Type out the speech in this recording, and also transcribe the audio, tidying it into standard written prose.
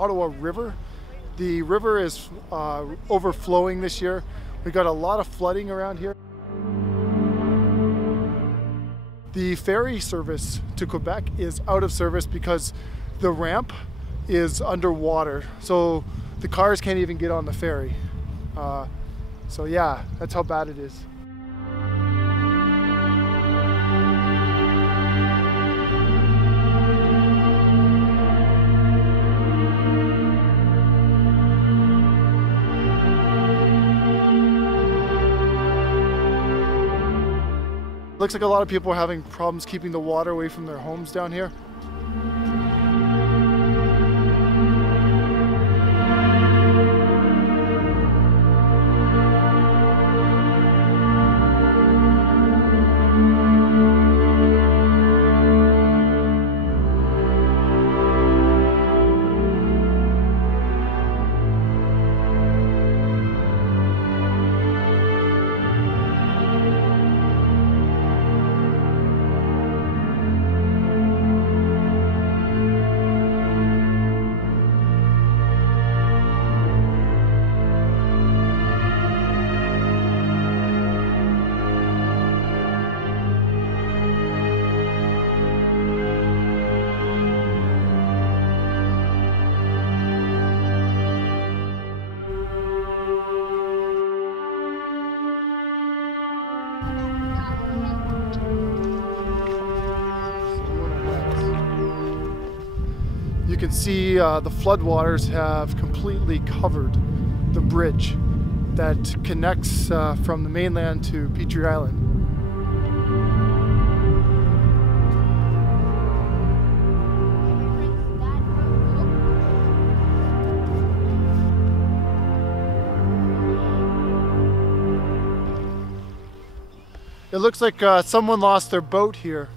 Ottawa River. The river is overflowing this year. We got a lot of flooding around here. The ferry service to Quebec is out of service because the ramp is underwater, so the cars can't even get on the ferry. So yeah, that's how bad it is. Looks like a lot of people are having problems keeping the water away from their homes down here. You can see the floodwaters have completely covered the bridge that connects from the mainland to Petri Island. It looks like someone lost their boat here.